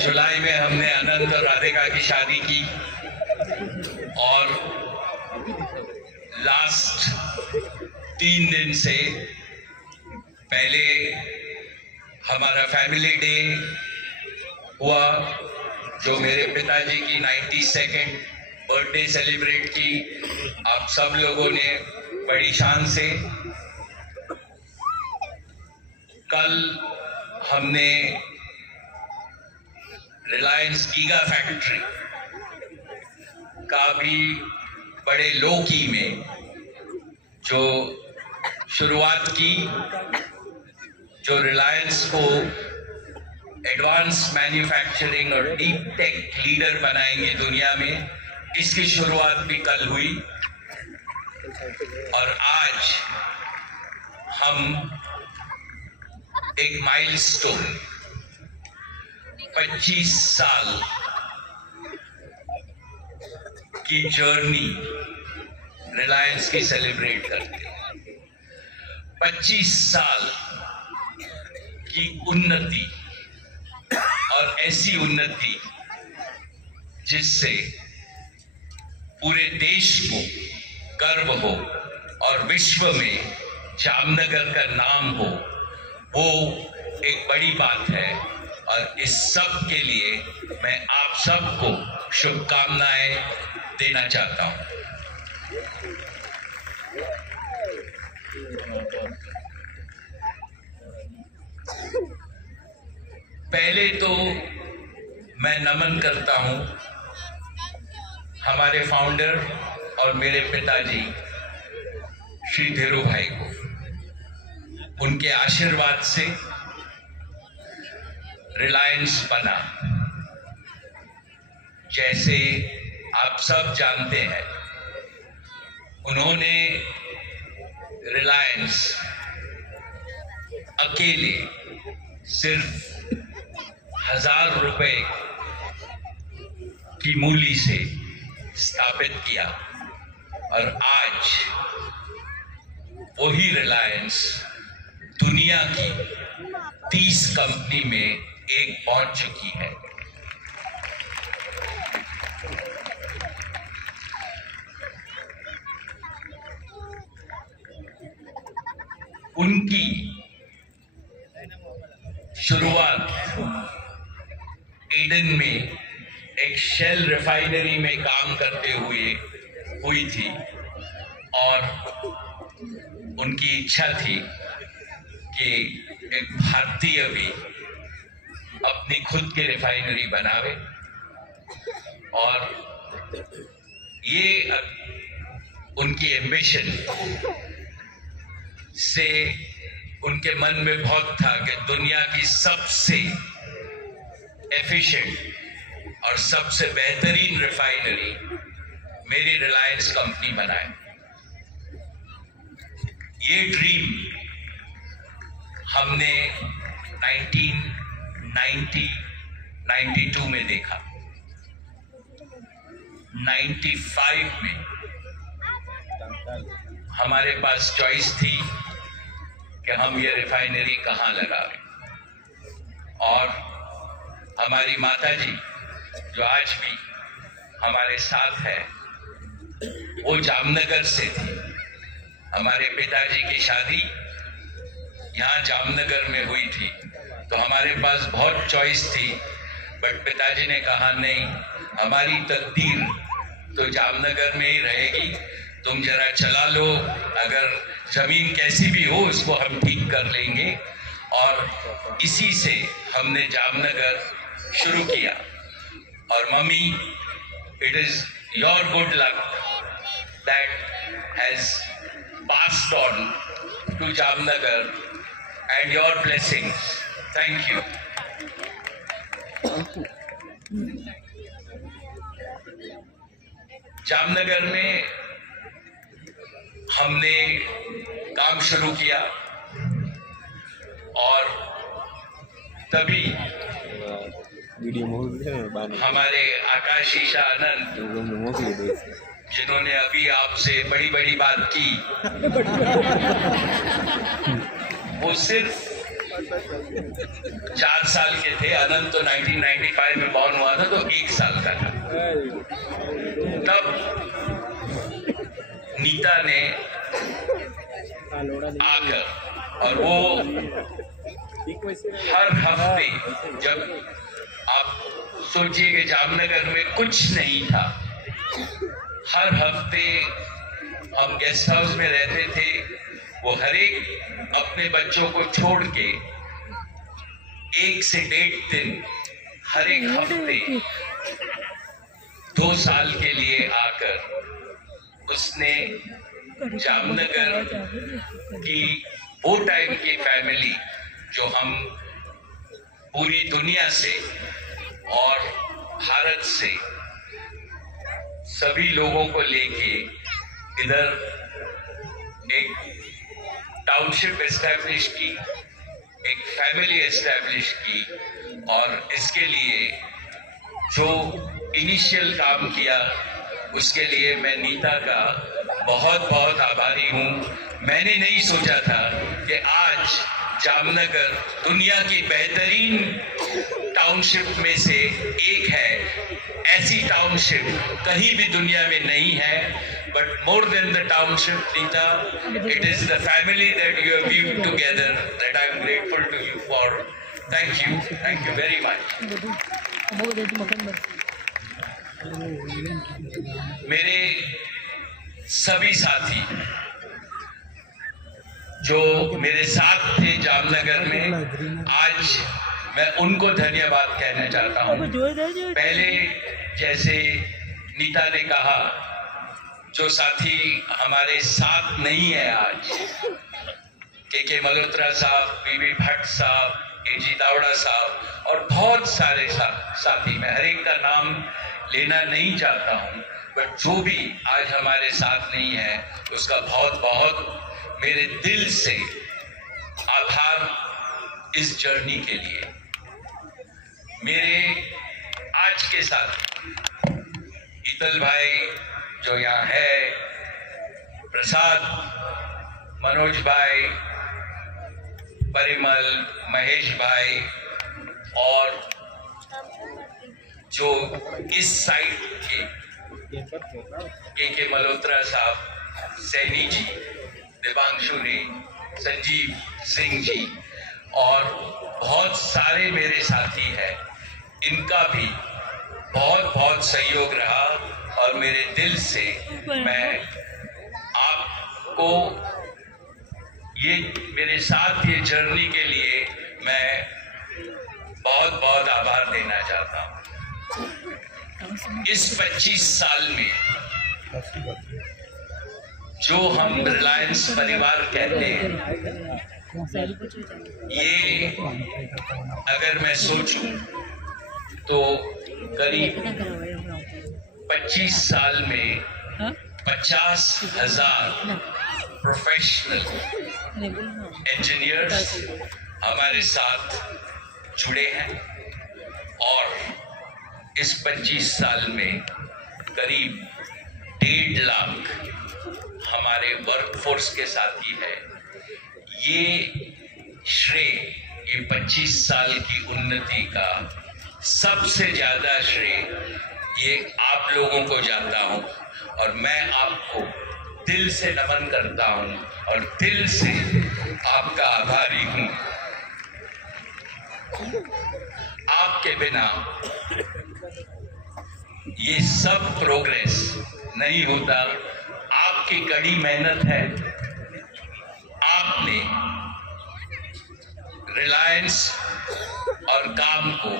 जुलाई में हमने अनंत और राधिका की शादी की और लास्ट 3 दिन से पहले हमारा फैमिली डे हुआ, जो मेरे पिताजी की 92nd बर्थडे सेलिब्रेट की आप सब लोगों ने बड़ी शान से। कल हमने रिलायंस गीगा फैक्ट्री का भी बड़े लो की में जो शुरुआत की, जो रिलायंस को एडवांस मैन्युफैक्चरिंग और डीप टेक लीडर बनाएंगे दुनिया में, इसकी शुरुआत भी कल हुई। और आज हम एक माइलस्टोन 25 साल की जर्नी रिलायंस की सेलिब्रेट करते हैं। 25 साल की उन्नति, और ऐसी उन्नति जिससे पूरे देश को गर्व हो और विश्व में जामनगर का नाम हो, वो एक बड़ी बात है। और इस सब के लिए मैं आप सबको शुभकामनाएं देना चाहता हूं। पहले तो मैं नमन करता हूं हमारे फाउंडर और मेरे पिताजी श्री धीरू भाई को। उनके आशीर्वाद से रिलायंस बना। जैसे आप सब जानते हैं, उन्होंने रिलायंस अकेले सिर्फ 1000 रुपए की मूल्य से स्थापित किया, और आज वही रिलायंस दुनिया की 30 कंपनी में एक पहुंच चुकी है। उनकी शुरुआत एडन में एक शेल रिफाइनरी में काम करते हुए हुई थी, और उनकी इच्छा थी कि एक भारतीय भी अपनी खुद की रिफाइनरी बनावे। और ये उनकी एम्बिशन से उनके मन में बहुत था कि दुनिया की सबसे एफिशिएंट और सबसे बेहतरीन रिफाइनरी मेरी रिलायंस कंपनी बनाए। ये ड्रीम हमने 1992 में देखा। 95 में हमारे पास चॉइस थी कि हम ये रिफाइनरी कहाँ लगाएं, और हमारी माताजी जो आज भी हमारे साथ है, वो जामनगर से थी। हमारे पिताजी की शादी यहाँ जामनगर में हुई थी, तो हमारे पास बहुत चॉइस थी, बट पिताजी ने कहा नहीं, हमारी तकदीर तो जामनगर में ही रहेगी, तुम जरा चला लो, अगर जमीन कैसी भी हो उसको हम ठीक कर लेंगे। और इसी से हमने जामनगर शुरू किया। और mummy, it is your good luck that has passed on to Jamnagar and your blessings. Thank you. Jamnagar में हमने काम शुरू किया, और तभी हमारे आकाश ईशा आनंद, जिन्होंने अभी आपसे बड़ी बड़ी बात की, वो सिर्फ 4 साल के थे। अनंत तो 1995 में बॉर्न हुआ था, तो 1 साल का था। तब नीता ने आकर, और वो हर हफ्ते, जब आप सोचिए कि जामनगर में कुछ नहीं था, हर हफ्ते हम गेस्ट हाउस में रहते थे। वो हर एक अपने बच्चों को छोड़ के 1 से 1.5 दिन हर एक हफ्ते 2 साल के लिए आकर उसने जामनगर की वो टाइम की फैमिली, जो हम पूरी दुनिया से और भारत से सभी लोगों को लेके इधर एक टाउनशिप एस्टैब्लिश की, एक फैमिली एस्टैब्लिश की, और इसके लिए जो इनिशियल काम किया उसके लिए मैं नीता का बहुत बहुत आभारी हूँ। मैंने नहीं सोचा था कि आज जामनगर दुनिया की बेहतरीन टाउनशिप में से एक है। ऐसी टाउनशिप कहीं भी दुनिया में नहीं है। But more than the township, Nita, it is the family that you have viewed together that I am grateful to you for. Thank you very much. मेरे सभी साथी जो मेरे साथ थे जामनगर में, आज मैं उनको धन्यवाद कहना चाहता हूँ। पहले जैसे नीता ने कहा, जो साथी हमारे साथ नहीं है आज, के मल्होत्रा साहब, बीबी भट्ट साहब, एजी दावड़ा साहब, और बहुत सारे साथी, मैं हर एक का नाम लेना नहीं चाहता हूँ, बट जो भी आज हमारे साथ नहीं है उसका बहुत बहुत मेरे दिल से आभार इस जर्नी के लिए। मेरे आज के साथ ईतल भाई जो यहाँ है, प्रसाद, मनोज भाई, परिमल, महेश भाई, और जो इस साइड के मल्होत्रा साहब, सैनी जी, देवांशु ने, संजीव सिंह जी, और बहुत सारे मेरे साथी हैं, इनका भी बहुत बहुत सहयोग रहा। और मेरे दिल से मैं आपको ये मेरे साथ ये जर्नी के लिए मैं बहुत बहुत आभार देना चाहता हूँ। इस 25 साल में जो हम रिलायंस परिवार कहते हैं, ये अगर मैं सोचूं तो करीब 25 साल में 50,000 प्रोफेशनल इंजीनियर्स हमारे साथ जुड़े हैं, और इस 25 साल में करीब 1.5 लाख हमारे वर्कफोर्स के साथी है। ये श्रेय, ये 25 साल की उन्नति का सबसे ज्यादा श्रेय ये आप लोगों को जाता हूं, और मैं आपको दिल से नमन करता हूं और दिल से आपका आभारी हूं। आपके बिना ये सब प्रोग्रेस नहीं होता। आपकी कड़ी मेहनत है। आपने रिलायंस और काम को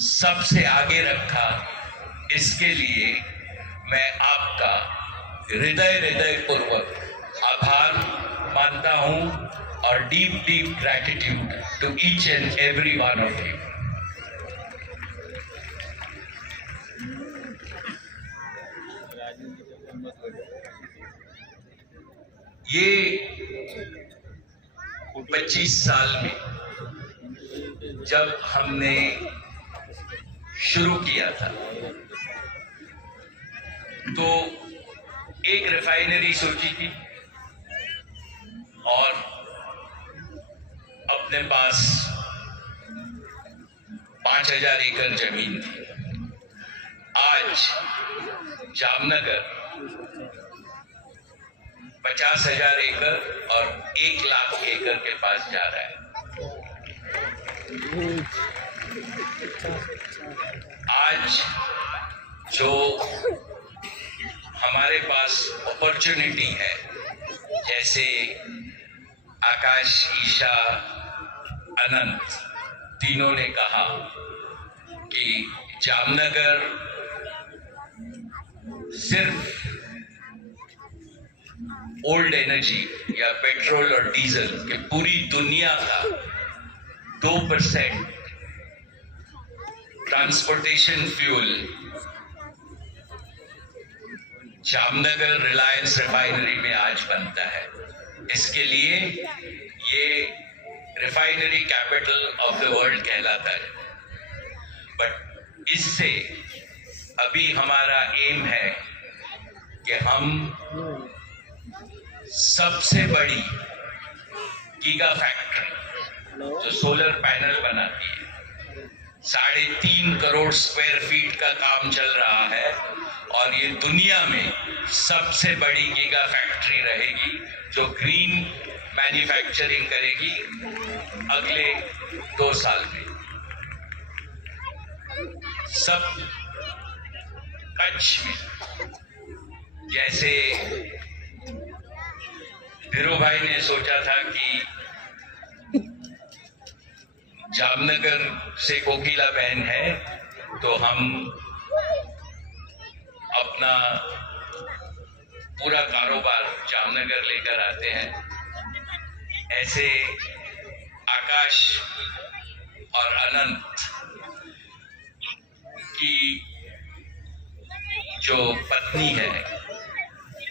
सबसे आगे रखा। इसके लिए मैं आपका हृदयपूर्वक आभार मानता हूं, और deep gratitude to each and every one of you. ये 25 साल में जब हमने शुरू किया था तो एक रिफाइनरी सोची थी, और अब अपने पास 5000 एकड़ जमीन थी। आज जामनगर 50,000 एकड़ और 1 लाख एकड़ के पास जा रहा है। आज जो हमारे पास अपॉर्चुनिटी है, जैसे आकाश, ईशा, अनंत तीनों ने कहा कि जामनगर सिर्फ ओल्ड एनर्जी या पेट्रोल और डीजल के पूरी दुनिया का 2% transportation fuel Jamnagar Reliance refinery में आज बनता है। इसके लिए ये refinery capital of the world कहलाता है। बट इससे अभी हमारा एम है कि हम सबसे बड़ी गीगा फैक्ट्री जो सोलर पैनल बनाती है, 3.5 करोड़ स्क्वायर फीट का काम चल रहा है और ये दुनिया में सबसे बड़ी गीगा फैक्ट्री रहेगी जो ग्रीन मैन्युफैक्चरिंग करेगी अगले 2 साल में। सब कच्छ में, जैसे धीरू भाई ने सोचा था कि जामनगर से कोकिला बहन है तो हम अपना पूरा कारोबार जामनगर लेकर आते हैं। ऐसे आकाश और अनंत की जो पत्नी है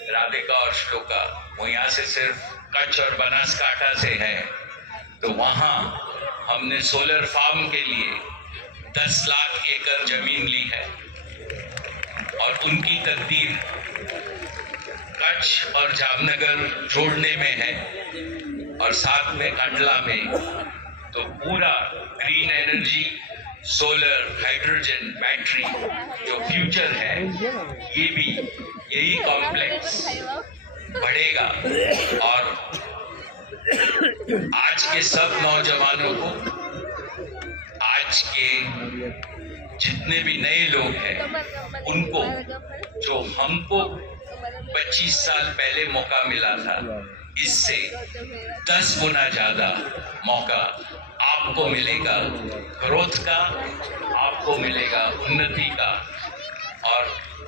राधिका और श्लोका, वो यहाँ से सिर्फ कच्छ और बनासकांठा से है, तो वहाँ हमने सोलर फार्म के लिए 10 लाख एकड़ जमीन ली है और उनकी तकदीर कच्छ और जामनगर जोड़ने में है और साथ में कंडला में। तो पूरा green energy, solar, hydrogen, battery जो फ्यूचर है, ये भी यही कॉम्प्लेक्स बढ़ेगा और आज के सब नौजवानों को, आज के जितने भी नए लोग हैं उनको, जो हमको 25 साल पहले मौका मिला था, इससे 10 गुना ज्यादा मौका आपको मिलेगा ग्रोथ का, आपको मिलेगा उन्नति का और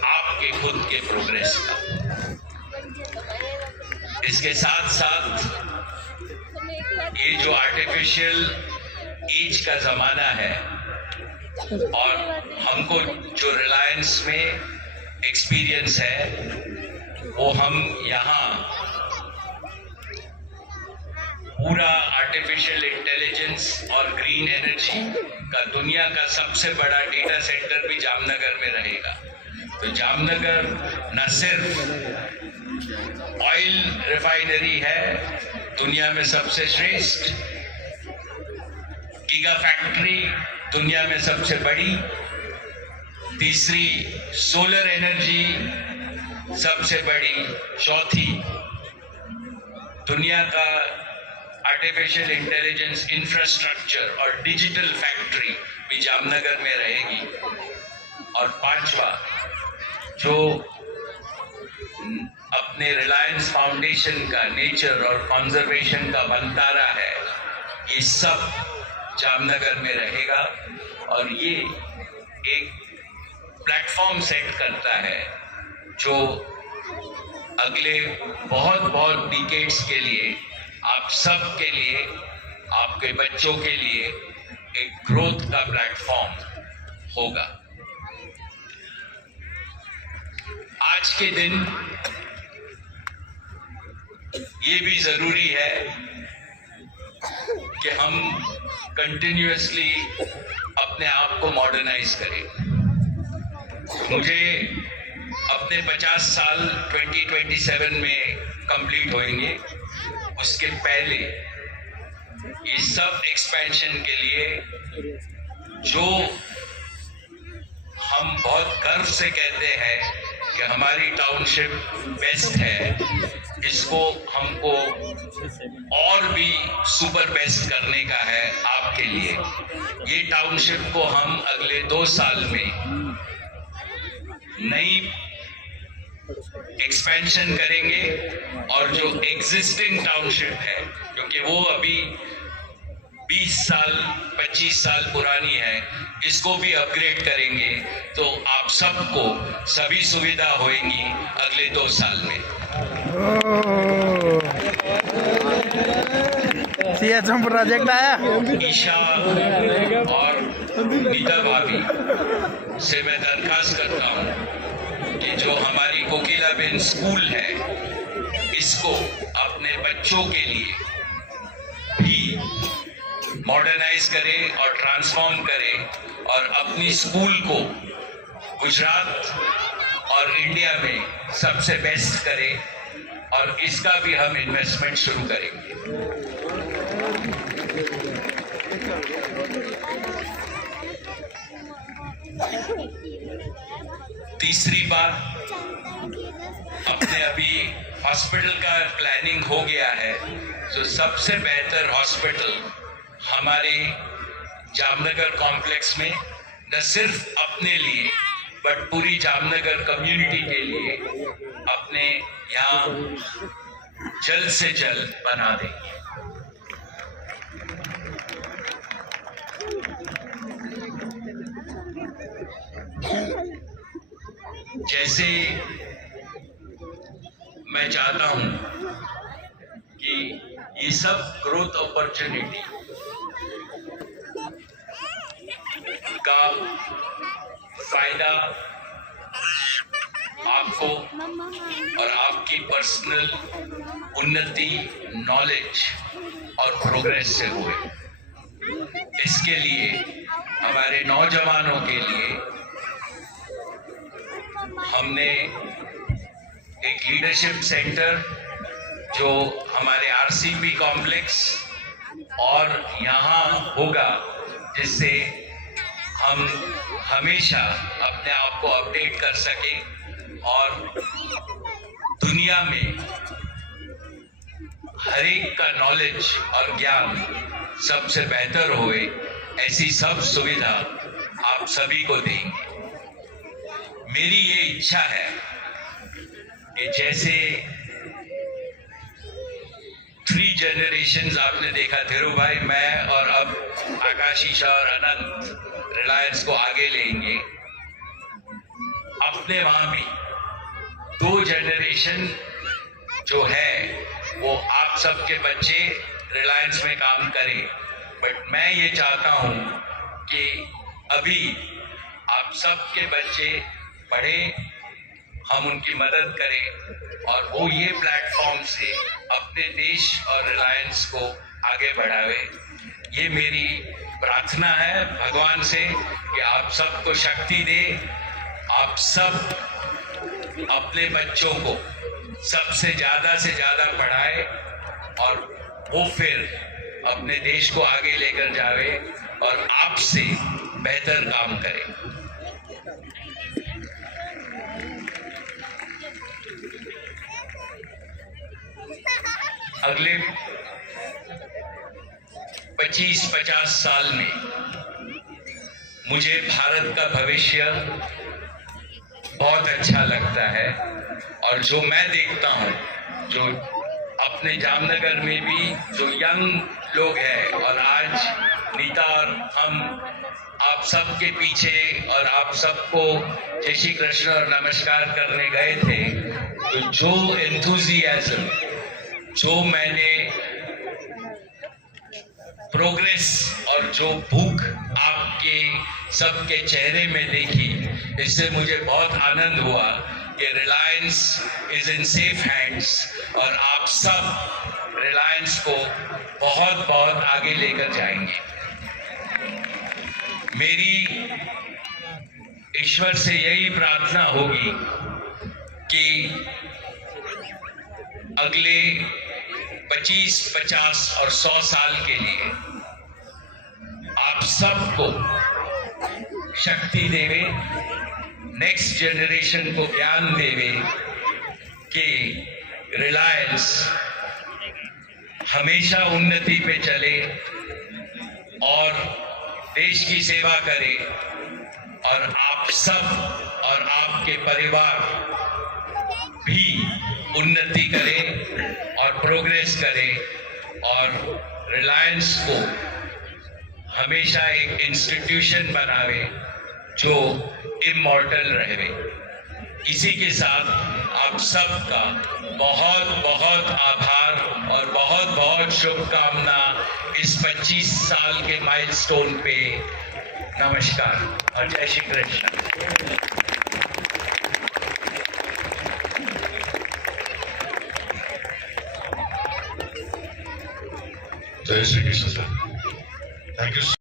आपके खुद के प्रोग्रेस का। इसके साथ साथ ये जो आर्टिफिशियल एज का जमाना है और हमको जो रिलायंस में एक्सपीरियंस है, वो हम यहाँ पूरा आर्टिफिशियल इंटेलिजेंस और ग्रीन एनर्जी का दुनिया का सबसे बड़ा डेटा सेंटर भी जामनगर में रहेगा। तो जामनगर न सिर्फ ऑयल रिफाइनरी है दुनिया में सबसे श्रेष्ठ, गीगा फैक्ट्री दुनिया में सबसे बड़ी, तीसरी सोलर एनर्जी सबसे बड़ी, चौथी दुनिया का आर्टिफिशियल इंटेलिजेंस इंफ्रास्ट्रक्चर और डिजिटल फैक्ट्री भी जामनगर में रहेगी, और पांचवा जो अपने रिलायंस फाउंडेशन का नेचर और कंजर्वेशन का बंतारा है, ये सब जामनगर में रहेगा और ये एक प्लेटफॉर्म सेट करता है जो अगले बहुत डिकेड्स के लिए आप सब के लिए, आपके बच्चों के लिए एक ग्रोथ का प्लेटफॉर्म होगा। आज के दिन ये भी जरूरी है कि हम कंटिन्यूअसली अपने आप को मॉडर्नाइज करें। मुझे अपने 50 साल 2027 में कंप्लीट होंगे, उसके पहले इस सब एक्सपेंशन के लिए जो हम बहुत गर्व से कहते हैं कि हमारी टाउनशिप बेस्ट है, इसको हमको और भी सुपर बेस्ट करने का है आपके लिए। ये टाउनशिप को हम अगले 2 साल में नई एक्सपेंशन करेंगे और जो एग्जिस्टिंग टाउनशिप है, क्योंकि वो अभी 20 साल 25 साल पुरानी है, इसको भी अपग्रेड करेंगे तो आप सबको सभी सुविधा होएंगी अगले 2 साल में। प्रोजेक्ट आया ईशा और नीता भाभी से मैं दरखास्त करता हूँ कि जो हमारी कोकिलाबेन स्कूल है, इसको अपने बच्चों के लिए भी मॉडर्नाइज करें और ट्रांसफॉर्म करें और अपनी स्कूल को गुजरात और इंडिया में सबसे बेस्ट करें, और इसका भी हम इन्वेस्टमेंट शुरू करेंगे। तीसरी बात, अपने अभी हॉस्पिटल का प्लानिंग हो गया है, जो सबसे बेहतर हॉस्पिटल हमारे जामनगर कॉम्प्लेक्स में न सिर्फ अपने लिए बट पूरी जामनगर कम्युनिटी के लिए अपने यहाँ जल्द से जल्द बना देंगे। जैसे मैं चाहता हूं कि ये सब ग्रोथ अपॉर्चुनिटी का फायदा आपको और आपकी पर्सनल उन्नति, नॉलेज और प्रोग्रेस से हुए। इसके लिए हमारे नौजवानों के लिए हमने एक लीडरशिप सेंटर जो हमारे आरसीपी कॉम्प्लेक्स और यहाँ होगा, जिससे हम हमेशा अपने आप को अपडेट कर सकें और दुनिया में हर एक का नॉलेज और ज्ञान सबसे बेहतर होए, ऐसी सब सुविधा आप सभी को देंगे। मेरी ये इच्छा है कि जैसे 3 जनरेशंस आपने देखा, धीरू भाई, मैं और अब आकाशीष और अनंत रिलायंस को आगे लेंगे, अपने वहां भी 2 जनरेशन जो है वो आप सबके बच्चे रिलायंस में काम करें। बट मैं ये चाहता हूं कि अभी आप सबके बच्चे पढ़े, हम उनकी मदद करें और वो ये प्लेटफॉर्म से अपने देश और रिलायंस को आगे बढ़ावे। ये मेरी प्रार्थना है भगवान से कि आप सबको शक्ति दे, आप सब अपने बच्चों को सबसे ज्यादा से ज्यादा पढ़ाए और वो फिर अपने देश को आगे लेकर जावे और आपसे बेहतर काम करे। अगले 25-50 साल में मुझे भारत का भविष्य बहुत अच्छा लगता है, और जो मैं देखता हूँ, जो अपने जामनगर में भी जो यंग लोग हैं, और आज नीता और हम आप सबके पीछे और आप सबको जय श्री कृष्ण और नमस्कार करने गए थे, तो जो एंथुजियाज्म, जो मैंने प्रोग्रेस और जो भूख आपके सबके चेहरे में देखी, इससे मुझे बहुत आनंद हुआ कि Reliance is in safe hands और आप सब रिलायंस को बहुत बहुत आगे लेकर जाएंगे। मेरी ईश्वर से यही प्रार्थना होगी कि अगले 25, 50 और 100 साल के लिए आप सबको शक्ति देवे, नेक्स्ट जनरेशन को ज्ञान देवे कि रिलायंस हमेशा उन्नति पे चले और देश की सेवा करे और आप सब और आपके परिवार भी उन्नति करें और प्रोग्रेस करें और रिलायंस को हमेशा एक इंस्टीट्यूशन बनावे जो इमॉर्टल रहे। इसी के साथ आप सबका बहुत बहुत आभार और बहुत बहुत शुभकामना इस 25 साल के माइलस्टोन पे। नमस्कार और जय श्री कृष्ण। जय Shri Krishna sir, thank you.